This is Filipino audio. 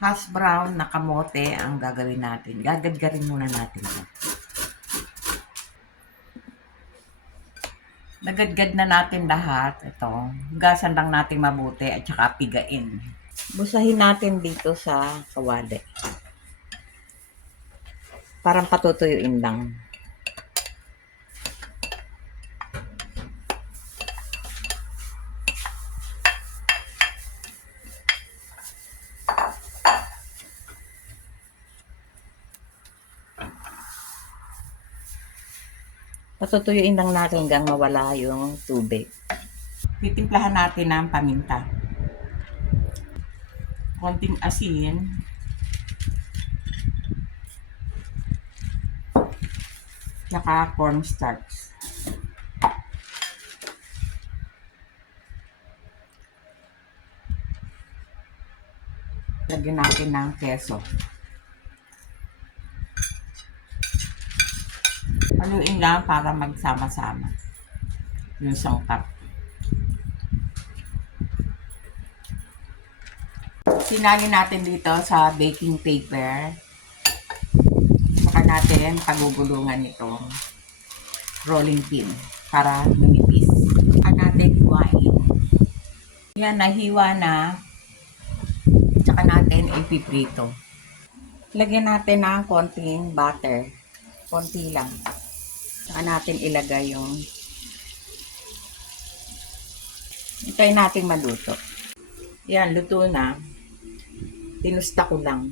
Hash brown na kamote ang gagawin natin. Gagadgarin muna natin ito. Nagadgad na natin lahat. Ito. Hugasan lang natin mabuti at saka pigain. Busahin natin dito sa kawali. Parang patutuyuin lang. Patutuyuin lang natin hanggang mawala yung tubig. Titimplahan natin ng paminta. Konting asin. Tsaka cornstarch. Lagyan natin ng keso. Haluin lang para magsama-sama yung sangkap. Sinali natin dito sa baking paper. Saka natin pagugulungan itong rolling pin para lumipis. Saka natin hiwain. Yan, nahiwa na. Saka natin ipiprito. Lagyan natin ng konting butter. Konti lang. Saka natin ilagay yung hintayin natin maluto. Yan, luto na. Tinusta ko lang.